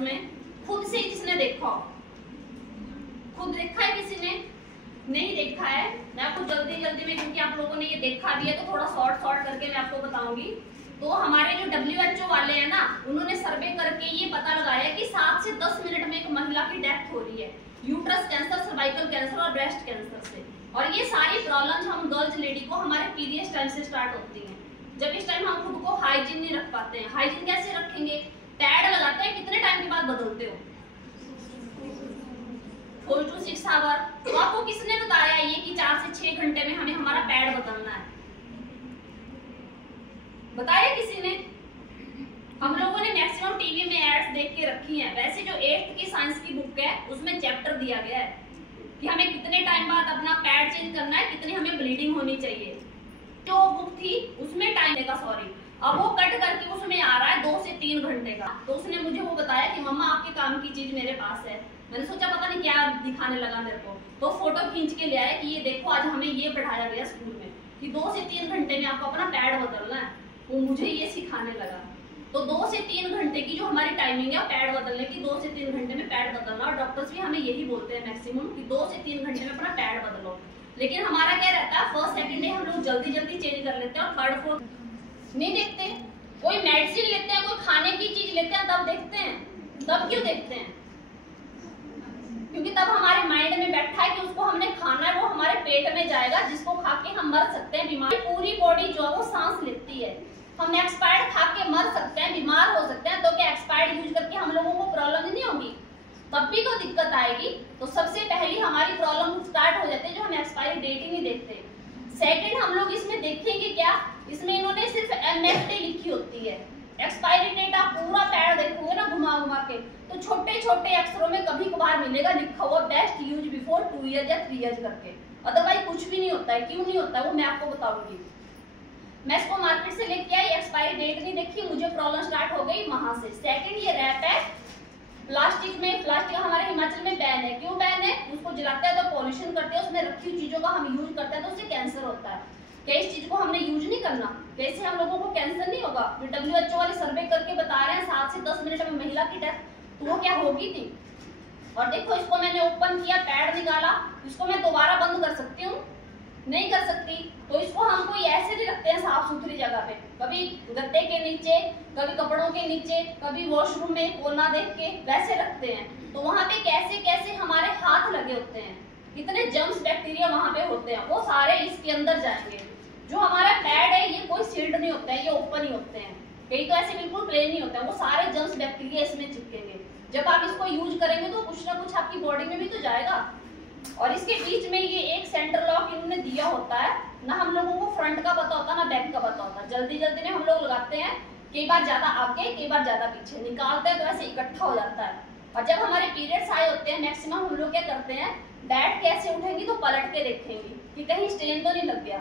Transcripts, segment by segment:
इसमें खुद से जिसने देखा हो, खुद देखा है किसी ने? नहीं देखा है। मैं आपको जल्दी जल्दी में, क्योंकि आप लोगों ने ये देखा भी है तो थोड़ा शॉर्ट करके मैं आपको बताऊंगी। तो हमारे जो WHO वाले हैं ना, उन्होंने सर्वे करके ये पता लगाया कि 7 से 10 मिनट में एक महिला की डेथ हो रही है यूट्रस कैंसर, सर्वाइकल कैंसर और ब्रेस्ट कैंसर से। और ये सारी प्रॉब्लम्स हम गर्ल्स लेडी को हमारे पीरियड्स टाइम से स्टार्ट होती हैं, जब इस टाइम हम खुद को हाइजीन नहीं रख पाते हैं। हाइजीन कैसे रखेंगे? पैड लगाते हैं, कितने टाइम के बाद बदलते हो? 4 to 6 आवर। तो आपको किसने बताया ये कि 4 से 6 घंटे में हमें हमारा पैड बदलना है? बताया किसी ने? हम लोगों ने मैक्सिमम टीवी में एड्स देख के रखी हैं। वैसे जो 8th की साइंस की बुक है उसमें चैप्टर दिया गया है कि हमें कितने टाइम बाद अपना पैड चेंज करना है, कितनी हमें ब्लीडिंग होनी चाहिए। जो बुक थी उसमें टाइम देगा, सॉरी, अब वो कट करके उसमें आ रहा है 2 से 3 घंटे का। तो उसने मुझे वो बताया कि मम्मा आपके काम की चीज मेरे पास है। मैंने सोचा पता नहीं क्या दिखाने लगा मेरे को, तो फोटो खींच के ले आया कि ये देखो आज हमें ये पढ़ाया गया स्कूल में कि 2 से 3 घंटे में आपको अपना पैड बदलना है। वो मुझे ये सिखाने लगा। तो 2 से 3 घंटे की जो हमारी टाइमिंग है पैड बदलने की, 2 से 3 घंटे में पैड बदलना। और डॉक्टर्स भी हमें यही बोलते हैं मैक्सिमम कि 2 से 3 घंटे में अपना पैड बदलो। लेकिन हमारा क्या रहता है, फर्स्ट सेकंड डे हम लोग जल्दी जल्दी चेंज कर लेते हैं और थर्ड फोर्थ नहीं देखते। कोई मेडिसिन लेते हैं, कोई खाने की चीज लेते हैं तब देखते हैं। तब क्यों देखते हैं? क्योंकि तब हमारे माइंड में बैठा है कि उसको हमने खाना है, वो हमारे पेट में जाएगा, जिसको खा के हम मर सकते हैं। बीमारी पूरी बॉडी जो है वो सांस लेती है। हम एक्सपायर्ड खा के मर सकते हैं, बीमार हो सकते हैं। तो क्या एक्सपायर्ड यूज करके हम लोगों को प्रॉब्लम नहीं होगी? तब भी तो दिक्कत आएगी। तो सबसे पहली हमारी प्रॉब्लम स्टार्ट हो जाती है जो हम एक्सपायरी डेट ही नहीं देखते। सेकंड हम लोग इसमें देखेंगे क्या, इसमें इन्होंने सिर्फ MFD लिखी होती है। एक्सपायरी डेट आप पूरा पैड देखोगे ना घुमा घुमा के, तो छोटे छोटे अक्षरों में कभी कभार मिलेगा लिखा हुआ बेस्ट यूज बिफोर 2 ईयर या 3 ईयर करके। अदरवाइज कुछ भी नहीं होता है। क्यों नहीं होता है वो मैं आपको बताऊंगी। मैं इसको मार्केट से लेके आई, एक्सपायरी डेट नहीं देखी, मुझे प्रॉब्लम स्टार्ट हो गई वहां से। सेकंड ये रैप है प्लास्टिक में। प्लास्टिक हमारे हिमाचल में बैन है। क्यों बैन है? उसको जलाते हैं तो पॉल्यूशन करते हैं, उसमें रखी हुई चीजों का हम यूज करते हैं तो उससे कैंसर होता है। क्या इस चीज को हमने यूज नहीं करना? कैसे हम लोगों को कैंसर नहीं होगा? WHO वाले सर्वे करके बता रहे हैं 7 से 10 मिनट में महिला की डेथ, तो वो क्या होगी थी। और देखो इसको मैंने ओपन किया, पैड निकाला, इसको मैं दोबारा बंद कर सकती हूँ? नहीं कर सकती। तो इसको हम कोई ऐसे नहीं रखते हैं साफ सुथरी जगह पे, कभी गद्दे के नीचे, कभी कपड़ों के नीचे, कभी वॉशरूम में कोना देख के वैसे रखते हैं। तो वहां पे कैसे कैसे हमारे हाथ लगे होते हैं, कितने जर्म्स बैक्टीरिया वहां पे होते हैं, वो सारे इसके अंदर जाएंगे। जो हमारा पैड है ये कोई सील्ड नहीं होता है, ये ओपन ही होते हैं। कई तो ऐसे बिल्कुल प्लेन नहीं होता है, वो सारे जर्म्स बैक्टीरिया इसमें चिपकेंगे। जब आप इसको यूज करेंगे तो कुछ ना कुछ आपकी बॉडी में भी तो जाएगा। और इसके बीच में ये एक सेंटर लॉक इन्होंने दिया होता है ना। हम लोगों को फ्रंट का पता होता है ना बैक का पता होता है। जल्दी जल्दी में हम लोग लगाते हैं, कई बार ज्यादा आगे कई बार ज्यादा पीछे निकालते हैं तो ऐसे इकट्ठा हो जाता है। और जब हमारे पीरियड्स आए होते हैं मैक्सिमम हम लोग क्या करते हैं, बैठ के ऐसे उठेंगी तो पलट के देखेंगी कि कहीं स्टेन तो नहीं लग गया,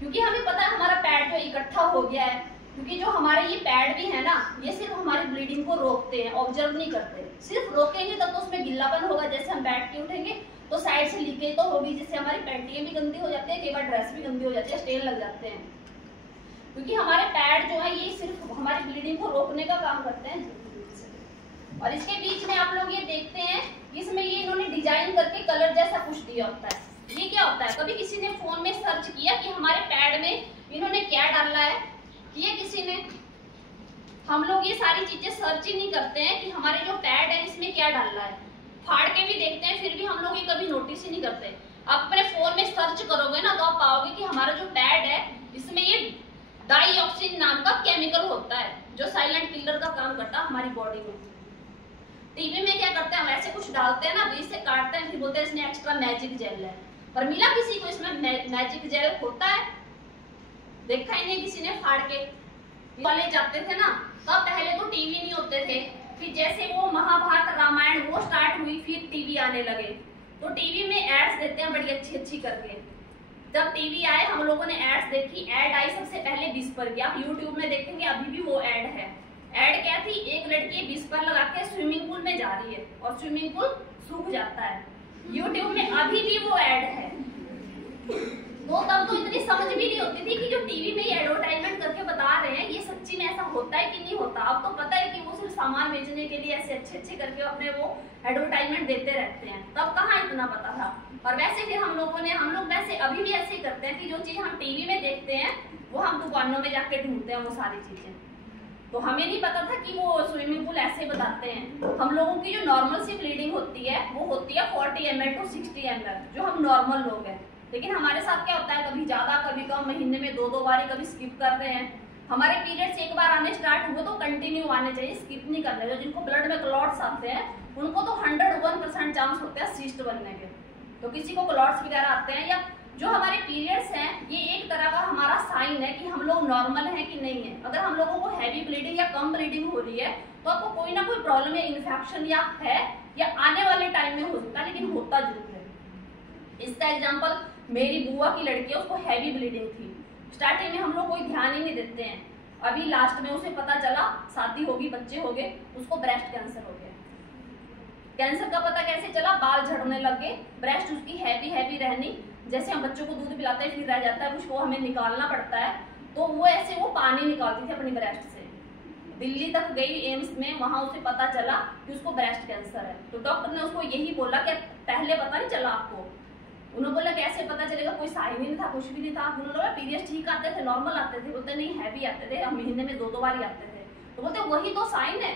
क्योंकि हमें पता है हमारा पैड जो इकट्ठा हो गया है। क्योंकि जो हमारे ये पैड भी है ना, ये सिर्फ हमारी ब्लीडिंग को रोकते हैं, ऑब्जर्व नहीं करते। सिर्फ रोकेंगे तब तो उसमें गिल्लापन होगा, जैसे हम बैठ के उठेंगे तो साइड से लीकेज तो होगी, जिससे हमारी पैंटियां भी गंदी हो जाती है, कई बार ड्रेस भी गंदी हो जाती है, स्टेन लग जाते हैं। क्योंकि हमारे पैड जो है ये सिर्फ हमारी ब्लीडिंग को रोकने का काम करते हैं। और इसके बीच में आप लोग ये देखते हैं, इसमें ये इन्होंने डिजाइन करके कलर जैसा कुछ दिया होता है। ये क्या होता है? कभी किसी ने फोन में सर्च किया कि हमारे पैड में इन्होंने क्या डाला है? किया किसी ने? हम लोग ये सारी चीजें सर्च ही नहीं करते हैं कि हमारे जो पैड है इसमें क्या डालना है। फाड़ के भी देखते हैं फिर भी हम लोग ये कभी नोटिस ही नहीं करते। आप अपने फोन में सर्च करोगे ना तो आप पाओगे कि हमारा जो पैड है इसमें ये डाइऑक्सिन नाम का केमिकल होता है जो साइलेंट किलर का काम करता है हमारी बॉडी में। टीवी में क्या करते हैं, वैसे कुछ डालते हैं ना, बीच से काटते हैं, फिर बोलते हैं इसमें एक्स्ट्रा मैजिक जेल है। पर मिला किसी को इसमें मैजिक जेल होता है? देखा ही नहीं किसी ने फाड़ के। वाले जाते थे ना तब पहले तो टीवी नहीं होते थे, फिर जैसे वो महाभारत रामायण वो स्टार्ट हुई फिर टीवी आने लगे। तो टीवी में एड्स देते हैं बड़ी अच्छी अच्छी करके। जब टीवी आए हम लोगों ने एड्स देखी, एड आई सबसे पहले विस्पर की। आप यूट्यूब में देखेंगे अभी भी वो एड है। एड क्या थी, एक लड़की विस्पर लगा के स्विमिंग पूल में जा रही है और स्विमिंग पूल सूख जाता है। यूट्यूब में अभी भी वो एड है। तो तब तो इतनी समझ भी नहीं होती थी कि जो टीवी में एडवर्टाइजमेंट करके बता रहे हैं ये सच्ची में ऐसा होता है कि नहीं होता। अब तो पता है कि वो सिर्फ सामान बेचने के लिए ऐसे अच्छे अच्छे करके अपने वो एडवर्टाइजमेंट देते रहते हैं, तब कहाँ इतना पता था। और वैसे फिर हम लोग वैसे अभी भी ऐसे ही करते हैं कि जो चीज हम टीवी में देखते हैं वो हम दुकानों में जाके ढूंढते हैं वो सारी चीजें। तो हमें नहीं पता था कि वो स्विमिंग पूल ऐसे बताते हैं। हम लोगों की जो नॉर्मल सी ब्लीडिंग होती है वो होती है 40 ml to 60 ml, जो हम नॉर्मल लोग हैं। लेकिन हमारे साथ क्या होता है, कभी ज्यादा कभी कम, महीने में 2-2 बार, कभी स्किप कर रहे हैं। हमारे पीरियड्स एक बार आने स्टार्ट हुए तो कंटिन्यू आने चाहिए, स्किप नहीं करने। जो जिनको ब्लड में क्लॉट्स आते हैं उनको तो 101% चांस होते हैं सिस्ट बनने के। तो किसी को क्लॉट्स वगैरह आते हैं, या जो हमारे पीरियड्स हैं ये एक तरह का हमारा साइन है कि हम लोग नॉर्मल हैं कि नहीं है। अगर हम लोगों को हैवी ब्लीडिंग या कम ब्लीडिंग हो रही है तो आपको कोई ना कोई प्रॉब्लम है, इन्फेक्शन या आने वाले टाइम में हो सकता है, लेकिन होता जरूर है। इसका एग्जांपल मेरी बुआ की लड़की है, उसको हैवी ब्लीडिंग थी। स्टार्टिंग में हम लोग कोई ध्यान ही नहीं देते हैं, अभी लास्ट में उसे पता चला, शादी होगी, बच्चे हो गए, उसको ब्रेस्ट कैंसर हो गया। कैंसर का पता कैसे चला, बाल झड़ने लग गए, ब्रेस्ट उसकी हैवी रहनी, जैसे हम बच्चों को दूध पिलाते हैं फिर रह जाता है, उसको हमें निकालना पड़ता है, तो वो ऐसे वो पानी निकालती थी अपनी ब्रेस्ट से। दिल्ली तक गई एम्स में, वहां उसे पता चला कि उसको ब्रेस्ट कैंसर है। तो डॉक्टर ने उसको यही बोला कि पहले पता नहीं चला आपको। उन्होंने बोला कैसे पता चलेगा, कोई साइन ही नहीं था, कुछ भी नहीं था। उन्होंने बोला पीरियड्स ठीक आते थे, नॉर्मल आते थे। बोलते नहीं, हैवी आते थे, महीने में 2-2 बार ही आते थे। तो बोलते वही तो साइन है।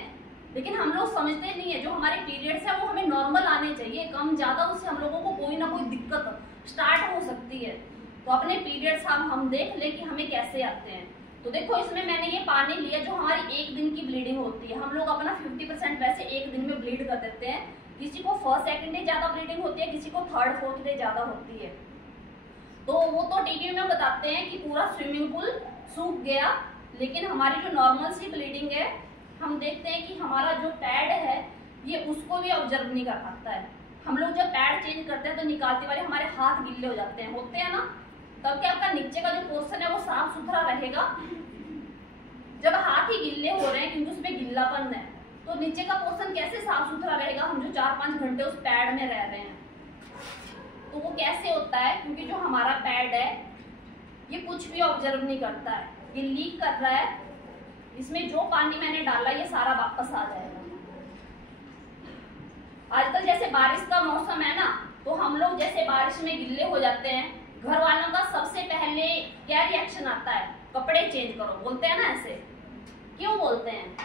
लेकिन हम लोग समझते नहीं है, जो हमारे पीरियड्स है वो हमें नॉर्मल आने चाहिए, कम ज्यादा उससे हम लोगों को कोई ना कोई दिक्कत स्टार्ट हो सकती है। तो अपने पीरियड्स हम देख ले कि हमें कैसे आते हैं। तो देखो इसमें मैंने ये पानी लिया जो हमारी 1 दिन की ब्लीडिंग होती है। हम लोग अपना 50% वैसे 1 दिन में ब्लीड कर देते हैं। किसी को 1st-2nd डे ज्यादा ब्लीडिंग होती है, किसी को 3rd-4th डे ज्यादा होती है। तो वो तो टीवी में बताते हैं कि पूरा स्विमिंग पूल सूख गया, लेकिन हमारी जो नॉर्मल सी ब्लीडिंग है, हम देखते हैं कि हमारा जो पैड है ये उसको भी ऑब्जर्व नहीं कर पाता है। हम लोग जब पैड चेंज करते हैं तो निकालते वाले हमारे हाथ गिल्ले हो जाते हैं, होते हैं ना, तब क्या आपका नीचे का जो पोर्शन है वो साफ सुथरा रहेगा। जब हाथ ही गिल्ले हो रहे हैं क्योंकि उसमें गिल्लापन है, तो नीचे का पोर्शन कैसे साफ सुथरा रहेगा, हम जो 4-5 घंटे उस पैड में रह रहे हैं। तो वो कैसे होता है, क्योंकि जो हमारा पैड है ये कुछ भी ऑब्जर्व नहीं करता है, ये लीक कर रहा है। इसमें जो पानी मैंने डाला ये सारा वापस आ जाएगा। आजकल जैसे बारिश का मौसम है ना, तो हम लोग जैसे बारिश में गिल्ले हो जाते हैं, घर वालों का सबसे पहले क्या रिएक्शन आता है, कपड़े चेंज करो, बोलते हैं ना ऐसे। क्यों बोलते हैं?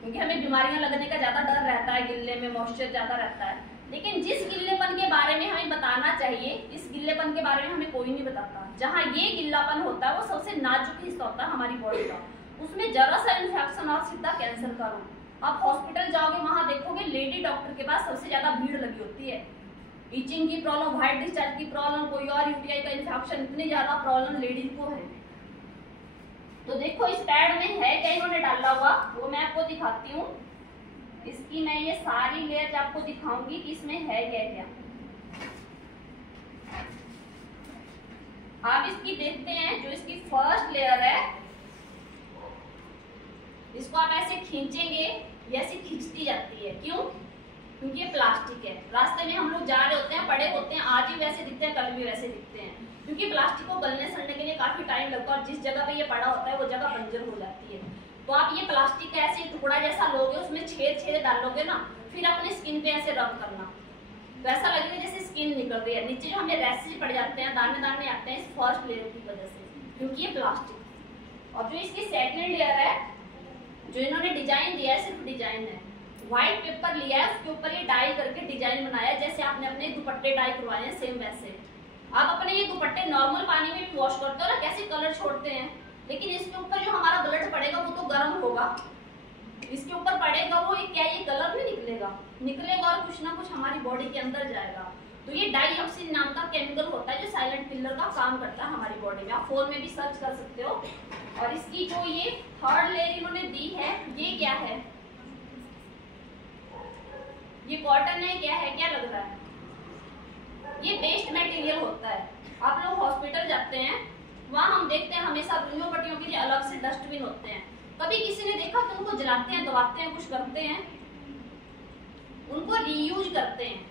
क्योंकि हमें बीमारियां लगने का ज्यादा डर रहता है, गिल्ले में मॉइस्चर ज्यादा रहता है। लेकिन जिस गिल्लेपन के बारे में हमें बताना चाहिए, इस गिल्लेपन के बारे में हमें कोई नहीं बताता। जहाँ ये गिल्लापन होता है वो सबसे नाजुक हिस्सा होता है हमारी बॉडी का, उसमें जरा सा इन्फेक्शन और सीधा कैंसर का रूप। आप हॉस्पिटल जाओगे, वहां देखोगे लेडी डॉक्टर के पास सबसे ज्यादा भीड़ लगी होती है। इचिंग की प्रॉब्लम, व्हाइट डिस्चार्ज की प्रॉब्लम, कोई और यूटीआई का इन्फेक्शन, इतनी ज्यादा प्रॉब्लम लेडीज को है। तो देखो इस पैड में है क्या इन्होंने डाला हुआ, वो मैं आपको दिखाती हूँ। इसकी मैं ये सारी लेयर आपको दिखाऊंगी कि इसमें है क्या। आप इसकी देखते हैं, जो इसकी फर्स्ट लेयर है, इसको आप ऐसे खींचेंगे, ये ऐसे खींचती जाती है। क्यों? क्योंकि ये प्लास्टिक है। रास्ते में हम लोग जा रहे होते हैं, पड़े होते हैं, आज ही वैसे दिखते हैं, कल भी वैसे दिखते हैं, क्योंकि प्लास्टिक को गलने सड़ने के लिए काफी टाइम लगता है और जिस जगह पे ये पड़ा होता है वो जगह बंजर हो जाती है। तो आप ये प्लास्टिक का ऐसे टुकड़ा जैसा लोगे, उसमें छेद डालोगे ना, फिर अपने स्किन पे ऐसे रब करना, तो ऐसा लगेगा जैसे स्किन निकल रही है। नीचे जो हमें रैशेज पड़ जाते हैं, दाने आते हैं, इस फर्स्ट लेयर की वजह से, क्योंकि ये प्लास्टिक। और जो इसकी सेकंड लेयर है, जो इन्होंने डिजाइन दिया है, सिर्फ डिजाइन है, व्हाइट पेपर लिया है, उसके ऊपर ये डाई करके डिजाइन बनाया है, जैसे आपने अपने दुपट्टे डाई करवाए हैं सेम वैसे। आप अपने ये दुपट्टे नॉर्मल पानी में भी वॉश करते हो ना, कैसे कलर छोड़ते हैं, लेकिन इसके ऊपर जो हमारा ब्लड पड़ेगा वो तो गर्म होगा, इसके ऊपर पड़ेगा वो क्या ये कलर नहीं निकलेगा और कुछ ना कुछ हमारी बॉडी के अंदर जाएगा। तो ये डाइऑक्सिन नाम का केमिकल होता है जो साइलेंट किलर का काम करता है हमारी बॉडी में। आप फोन में भी सर्च कर सकते हो। और इसकी जो ये थर्ड लेयर इन्होंने दी है, ये क्या है, ये कॉटन है, क्या है, क्या लग रहा है, ये वेस्ट मटेरियल होता है। आप लोग हॉस्पिटल जाते हैं, वहां हम देखते हैं हमेशा रुइयों पट्टियों के लिए अलग से डस्टबिन होते हैं। कभी किसी ने देखा कि उनको जलाते हैं, दबाते हैं, कुछ करते हैं, उनको रीयूज करते हैं,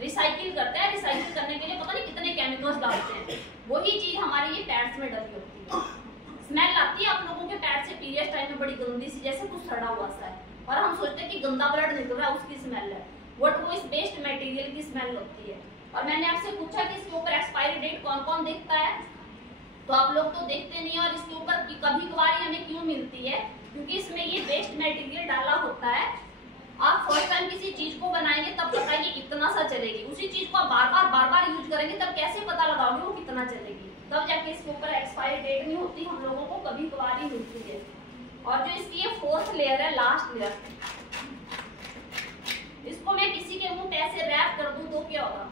रिसाइकिल करते हैं। रिसाइकिल करने के लिए पता नहीं कितने केमिकल्स डालते हैं। वही चीज हमारे ये पैड्स में डली होती है। स्मेल आती है आप लोगों के पैड से पीरियड टाइम में, बड़ी गंदी सी, जैसे कुछ सड़ा हुआ सा है, और हम सोचते हैं कि गंदा ब्लड निकल रहा है उसकी स्मेल है, बट वो इस वेस्ट मटेरियल की स्मेल होती है। और मैंने आपसे पूछा कि इसके ऊपर एक्सपायरी डेट कौन कौन देखता है, तो आप लोग तो देखते नहीं, और इसके ऊपर कभी कभार हमें क्यों मिलती है, क्योंकि इसमें ये वेस्ट मटेरियल डाला होता है। आप फर्स्ट टाइम किसी चीज को बनाएंगे तब पता ये इतना सा चलेगी, उसी चीज को आप बार बार यूज करेंगे तब कैसे पता लगाओगे वो कितना चलेगी, तब जाके इसके ऊपर एक्सपायरी डेट नहीं होती, हम लोगों को कभी कभार ही मिलती है। और जो इसकी ये फोर्थ लेयर है, लास्ट लेयर, इसको मैं किसी के मुंह पे ऐसे रैप कर दूं तो क्या होगा,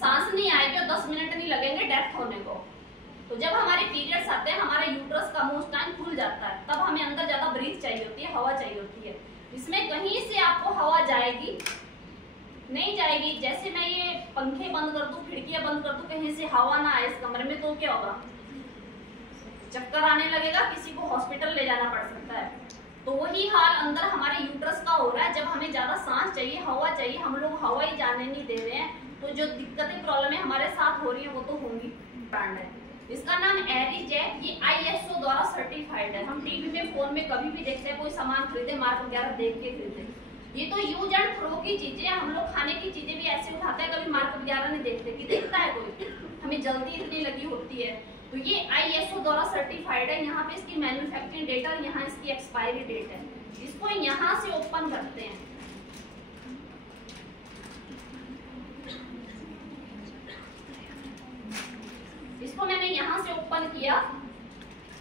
सांस नहीं आएगी और 10 मिनट नहीं लगेंगे डेथ होने को। तो जब हमारे पीरियड्स आते हैं हमारा यूट्रस का मुंह टाइम खुल जाता है, तब हमें अंदर ज्यादा ब्रीथ चाहिए होती है, हवा चाहिए होती है। इसमें कहीं से आपको हवा जाएगी नहीं जाएगी, जैसे मैं ये पंखे बंद कर दूं, खिड़कियां बंद कर दूं, कहीं से हवा ना आए इस कमरे में, तो क्या होगा, चक्कर आने लगेगा, किसी को हॉस्पिटल ले जाना पड़ सकता है। तो वही हाल अंदर हमारे यूट्रस का हो रहा है, जब हमें ज्यादा सांस चाहिए, हवा चाहिए, हम लोग हवा ही जाने नहीं दे रहे हैं, तो जो दिक्कतें प्रॉब्लम है हमारे साथ हो रही है वो तो होंगी। ब्रांड है, इसका नाम एरिज है, ये ISO द्वारा सर्टिफाइड है। हम टीवी में, फोन में कभी भी देखते हैं, कोई सामान खरीदे मार्क वगैरह देख के खरीदे, ये तो यूज एंड थ्रो की चीजें, हम लोग खाने की चीजें भी ऐसे उठाते हैं, कभी मार्क वगैरह नहीं देखते, कि देखता है कोई, हमें जल्दी इतनी लगी होती है। तो ये ISO द्वारा सर्टिफाइड है, यहाँ पे इसकी मैन्युफैक्चरिंग डेट और यहाँ इसकी एक्सपायरी डेट है। इसको यहाँ से ओपन करते हैं, इसको मैंने यहाँ से ओपन किया,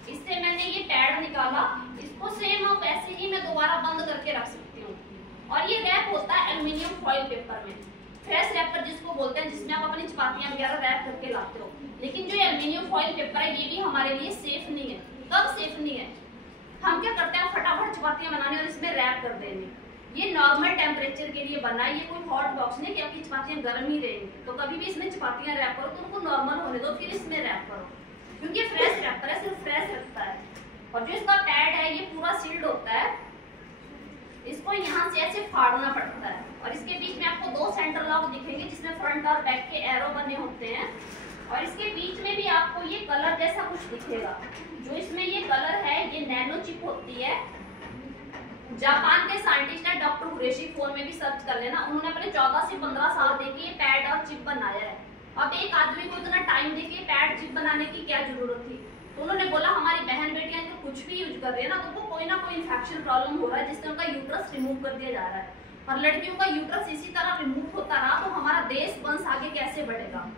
इससे मैंने ये पैड निकाला, इसको सेम अब वैसे ही मैं दोबारा बंद करके रख सकती हूँ। और ये रैप होता है एल्युमिनियम फॉइल पेपर में, फ्रेश रैपर जिसको बोलते हैं, जिसमें आप अपनी चपातियां वगैरह रैप करके लाते हो। लेकिन जो एल्युमिनियम फॉइल पेपर है ये भी हमारे लिए सेफ नहीं है। कब सेफ नहीं है, हम क्या करते हैं, फटाफट चपातियां बनाने और इसमें रैप कर देंगे। ये नॉर्मल टेम्परेचर के लिए बना है, ये कोई हॉट बॉक्स नहीं कि आपकी चपातियां गर्म ही रहेंगी। तो कभी भी इसमें चपातियां रैप करो तो उनको नॉर्मल होने दो, फिर इसमें रैप करो, क्योंकि ये फ्रेश रैपर है, सिर्फ फ्रेश रखता है। और जो इसका पैड है ये पूरा सील्ड होता है, इसको यहाँ से ऐसे फाड़ना पड़ता है। और इसके बीच में आपको 2 सेंटर लॉक दिखेंगे, जिसमें फ्रंट और बैक के एरो बने होते हैं। और इसके बीच में भी आपको ये कलर जैसा कुछ दिखेगा, जो इसमें ये कलर है ये नैनो चिप होती है। जापान के साइंटिस्ट है डॉक्टर कुरेशी, फोन में भी सर्च कर लेना, उन्होंने अपने 14 से 15 साल देके ये पैड और चिप बनाया है। अब एक आदमी को इतना टाइम देके पैड चिप बनाने की क्या जरूरत थी, तो उन्होंने बोला हमारी बहन बेटियां तो कुछ भी यूज कर रही है ना, तो वो कोई ना कोई इन्फेक्शन प्रॉब्लम हो रहा है जिससे उनका यूट्रस रिमूव कर दिया जा रहा है। और लड़कियों का यूट्रस इसी तरह रिमूव होता रहा तो हमारा देश वंश आगे कैसे बढ़ेगा।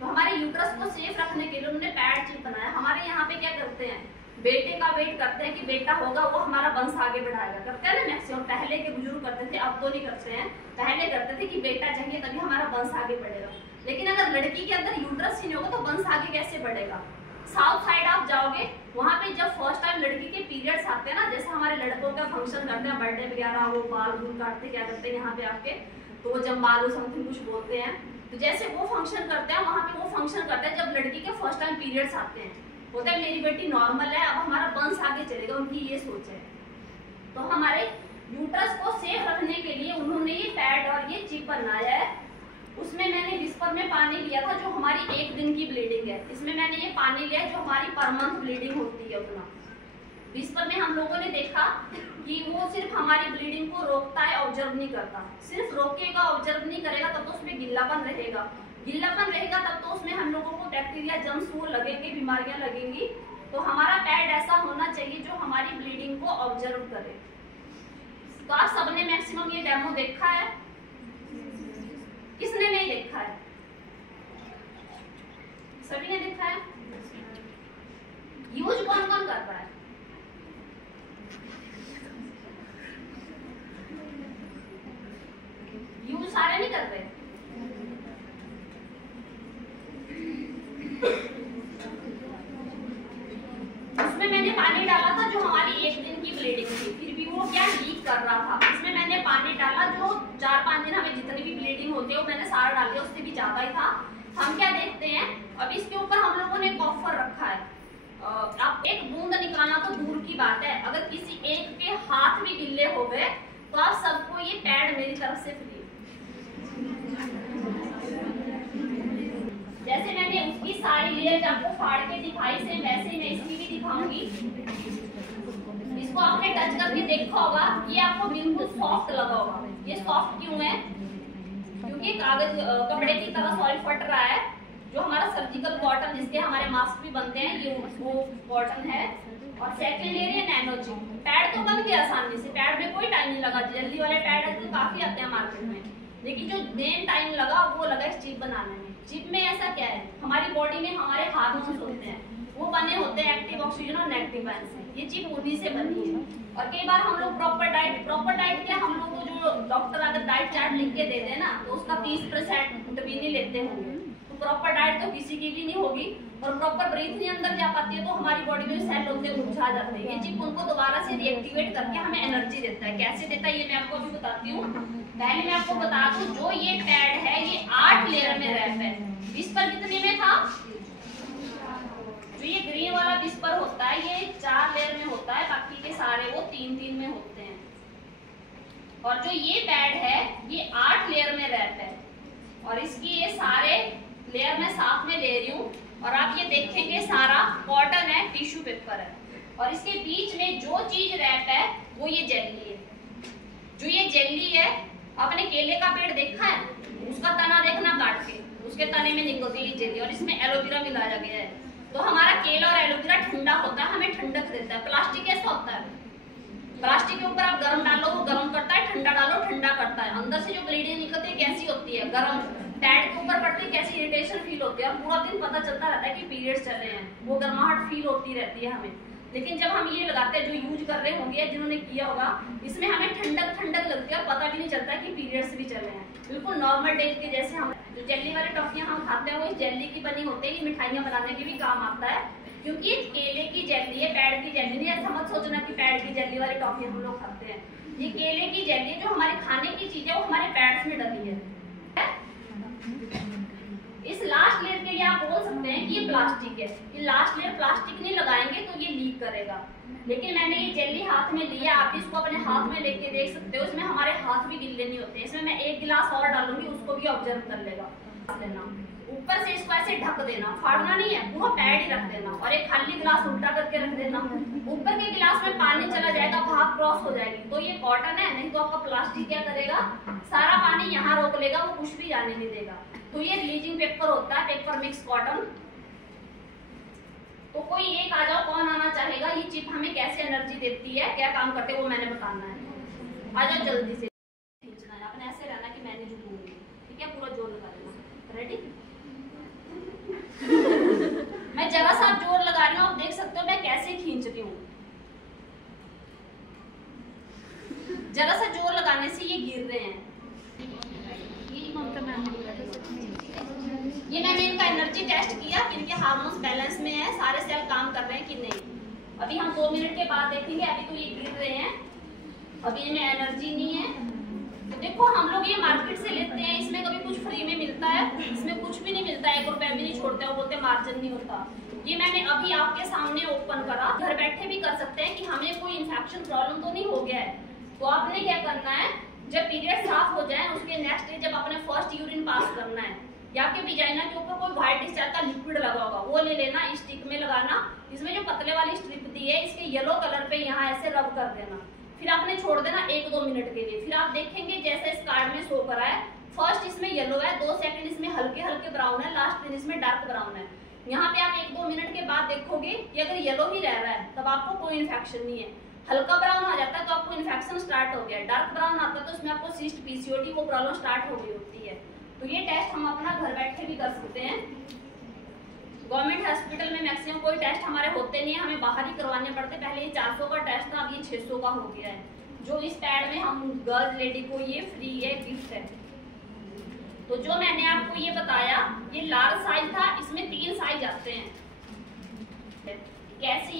तो हमारे यूट्रस को सेफ रखने के लिए उन्होंने पैड चिप बनाया। हमारे यहाँ पे क्या करते हैं, बेटे का वेट करते हैं कि बेटा होगा वो हमारा वंश आगे बढ़ाएगा, करते हैं ना मैक्सिमम, पहले के बुजुर्ग करते थे, अब तो नहीं करते हैं। पहले करते थे कि बेटा चाहिए तभी हमारा वंश आगे बढ़ेगा। लेकिन अगर लड़की के अंदर यूट्रस ही नहीं होगा तो वंश आगे कैसे बढ़ेगा। साउथ साइड आप जाओगे, वहाँ पे जब फर्स्ट टाइम लड़की के पीरियड्स आते हैं ना, जैसे हमारे लड़कों का फंक्शन करते हैं, बर्थडे वगैरह, वो बाल बूल काटते क्या करते हैं यहाँ पे आपके, तो वो जम्बालू समथिंग कुछ बोलते हैं, तो जैसे वो फंक्शन करते हैं वहाँ पे वो फंक्शन करते हैं जब लड़की के फर्स्ट टाइम पीरियड्स आते हैं, होता है मेरी बेटी नॉर्मल है, अब हमारा वंश आगे चलेगा, उनकी ये सोच है। तो हमारे यूट्रस को सेफ रखने के लिए उन्होंने ये पैड और ये चिप बनाया है। उसमें मैंने विस्पर में पानी लिया था जो हमारी 1 दिन की ब्लीडिंग है, इसमें मैंने ये पानी लिया जो हमारी पर मंथ ब्लीडिंग होती है उतना। विस्पर में हम लोगों ने देखा कि वो सिर्फ हमारी ब्लीडिंग को रोकता है, ऑब्जर्व नहीं करता। सिर्फ रोकेगा, ऑब्जर्व नहीं करेगा, तब तो उसमें गिल्लापन रहेगा। गिल्लापन रहेगा तब तो उसमें हम लोगों को बैक्टीरिया जम्स वो लगेंगे, बीमारियां लगेंगी। तो हमारा पैड ऐसा होना चाहिए जो हमारी ब्लीडिंग को ऑब्जर्व करे। तो आप सबने मैक्सिमम ये डेमो देखा है, किसने नहीं देखा है? सभी ने देखा है। यूज कौन कौन कर रहा है? यूज सारे नहीं कर रहे। उसमें मैंने पानी डाला था जो हमारी 1 दिन की ब्लीडिंग थी, फिर भी वो क्या लीक कर रहा था। इसमें मैंने पानी डाला जो 4-5 दिन हमें जितनी भी ब्लीडिंग होती है वो मैंने सारा डाल दिया, उससे भी ज्यादा ही था। हम क्या देखते हैं, अब इसके ऊपर हम लोगों ने कॉफर रखा है। आप एक बूंद निकालना तो दूर की बात है, अगर किसी एक के हाथ भी गिल्ले हो गए तो आप सबको ये पैड मेरी तरफ से फ्री। जैसे मैंने उसकी सारी लेयर्स आपको फाड़ के दिखाई, सेम वैसे ही मैं इसकी भी दिखाऊंगी। इसको आपने टच करके देखा होगा, ये आपको बिल्कुल सॉफ्ट लगा होगा। ये सॉफ्ट क्यों है? क्योंकि कागज कपड़े की तरह सॉइल फट रहा है। जो हमारा सर्जिकल कॉटन जिसके हमारे मास्क भी बनते हैं, ये वो कॉटन है। और सेकंड लेयर है नैनो चिप। पैड तो बन गया आसानी से, पैड में कोई टाइम नहीं लगा। जल्दी वाले पैड आजकल काफी आते हैं मार्केट में, लेकिन जो मेन टाइम लगा वो लगा इस चिप बनाने में। चिप में ऐसा क्या है, हमारी बॉडी में हमारे हार्मोन्स होते हैं, वो बने होते हैं एक्टिव ऑक्सीजन और नेगेटिव आयन से। ये चिप उन्हीं से बनी है। और कई बार हम लोग प्रॉपर डाइट क्या, हम लोग को जो डॉक्टर अगर डाइट चार्ट लिख के देते हैं ना, तो उसका 30% भी नहीं लेते होंगे। तो प्रॉपर डाइट तो किसी की भी नहीं होगी, और प्रॉपर ब्रीथ नहीं अंदर जा पाती है, तो हमारी बॉडी में सेल होते हैं मुरझा जाते हैं। ये चिप उनको दोबारा से रिएक्टिवेट करके हमें एनर्जी देता है। कैसे देता है ये मैं आपको अभी बताती हूँ। पहले मैं आपको बता दूं, जो ये पैड है ये 8 लेयर में रैप है। विस्पर कितने में था? जो ये ग्रीन वाला विस्पर होता है ये 4 लेयर में होता है, बाकी के सारे वो 3-3 में होते हैं। और जो ये पैड है ये 8 लेयर में रैप है। और इसकी ये सारे लेयर मैं साथ में ले रही हूँ, और आप ये देखेंगे सारा कॉटन है, टिश्यू पेपर है, और इसके बीच में जो चीज रैप है वो ये जेली है। जो ये जेली है, आपने केले का पेड़ देखा है, उसका तना देखना काट के, उसके तने में निकलती है जेली, और इसमें एलोवेरा मिलाया गया है। तो हमारा केला और एलोवेरा ठंडा होता है, हमें ठंडक देता है। प्लास्टिक कैसा होता है? प्लास्टिक के ऊपर आप गर्म डालो वो गर्म करता है, ठंडा डालो ठंडा करता है। अंदर से जो ब्लीडिंग निकलती है कैसी होती है? गर्म। पैड के ऊपर पड़ती है कैसी इरिटेशन फील होती है, और पूरा दिन पता चलता रहता है कि पीरियड्स चल रहे हैं, वो गर्माहट फील होती रहती है हमें। लेकिन जब हम ये लगाते हैं, जो यूज कर रहे होंगे जिन्होंने किया होगा, इसमें हमें ठंडक लगती है और पता भी नहीं चलता कि पीरियड्स भी चल रहे हैं। बिल्कुल नॉर्मल डे के जैसे। हम जो जेली वाली टॉफियां हम खाते हैं वो इस जेली की बनी होती है। ये मिठाइयां बनाने के भी काम आता है, क्योंकि केले की जेली है, पैड की जेली नहीं। ऐसा मत सोचना कि पैड की जेली वाली टॉफियां हम लोग खाते हैं। ये केले की जेली जो हमारे खाने की चीज है वो हमारे पैड्स में डली है। इस लास्ट लेयर के लिए आप बोल सकते हैं कि ये प्लास्टिक है। ये लास्ट लेयर प्लास्टिक नहीं लगाएंगे तो ये लीक करेगा। लेकिन मैंने ये जेली हाथ में लिया, आप इसको अपने हाथ में लेके देख सकते हो। इसमें हमारे हाथ भी गिल्ले नहीं होते। इसमें मैं 1 गिलास और डालूंगी, उसको भी ऑब्जर्व कर लेगा। ऊपर से इसको ऐसे ढक देना, फाड़ना नहीं है, पूरा पैड ही रख देना, और एक खाली गिलास उल्टा करके रख देना। ऊपर के गिलास में पानी चला जाएगा, भाप क्रॉस हो जाएगी। तो ये कॉटन है, नहीं तो आपका प्लास्टिक क्या करेगा, सारा पानी यहाँ रोक लेगा, वो कुछ भी जाने नहीं देगा। तो ये रिलीजिंग पेपर होता है, पेपर मिक्स कॉटन। तो कोई एक आ जाओ, कौन आना चाहेगा? ये चिप हमें कैसे एनर्जी देती है, क्या काम करते हैं वो मैंने बताना है। आ जाओ जल्दी से। खींचना है, आपने ऐसे रहना कि मैंने झुकूंगी, ठीक है? पूरा जोर लगा देना। रेडी? मैं जरा सा जोर लगा रही हूँ, आप देख सकते हो मैं कैसे खींच रही हूँ। जरा सा जोर लगाने से ये गिर रहे हैं। ये मैंने इनका एनर्जी टेस्ट किया कि इनके हार्मोन्स बैलेंस में है, सारे सेल काम कर रहे हैं कि नहीं। अभी हम 2 मिनट के बाद देखेंगे। अभी तो ये गिर रहे हैं, अभी इनमें एनर्जी नहीं है। तो देखो हम लोग ये मार्केट से लेते हैं, इसमें कभी कुछ फ्री में मिलता है? इसमें कुछ भी नहीं मिलता है, 1 रुपया भी नहीं छोड़ते, और बोलते मार्जिन नहीं होता। ये मैंने अभी आपके सामने ओपन करा। घर बैठे भी कर सकते हैं कि हमें कोई इन्फेक्शन प्रॉब्लम तो नहीं हो गया है। तो आपने क्या करना है, जब पीरियड साफ हो जाए उसके नेक्स्ट डे जब अपने फर्स्ट यूरिन पास करना है, या आपके विजाइना के ऊपर कोई व्हाइट डिस्चार्ज का लिक्विड लगा होगा, वो ले लेना, स्टिक में लगाना। इसमें जो पतले वाली स्ट्रिप दी है, इसके येलो कलर पे यहाँ ऐसे रब कर देना। फिर आपने छोड़ देना 1-2 मिनट के लिए। फिर आप देखेंगे जैसे इस कार्ड में शो करा है, फर्स्ट इसमें येलो है, 2 सेकंड इसमें हल्के हल्के ब्राउन है, लास्ट दिन इसमें डार्क ब्राउन है। यहाँ पे आप 1-2 मिनट के बाद देखोगे कि अगर येलो ही रह रहा है तब आपको कोई इन्फेक्शन नहीं है। हल्का ब्राउन आ जाता है तो आपको इन्फेक्शन स्टार्ट हो गया। डार्क ब्राउन आता है तो उसमें आपको सिस्ट, पीसीओडी वो प्रॉब्लम स्टार्ट हो गई होती है। तो ये टेस्ट हम अपना घर बैठे भी कर सकते हैं। गवर्नमेंट हॉस्पिटल में मैक्सिमम कोई टेस्ट हमारे होते नहीं है, हमें बाहर ही करवाने पड़ते। पहले ये 400 का टेस्ट था, अब ये 600 का हो गया है। जो इस पैड में हम गर्ल लेडी को ये फ्री है, गिफ्ट है। तो जो मैंने आपको ये बताया, ये लार्ज साइज था, इसमें 3 साइज आते हैं। कैसे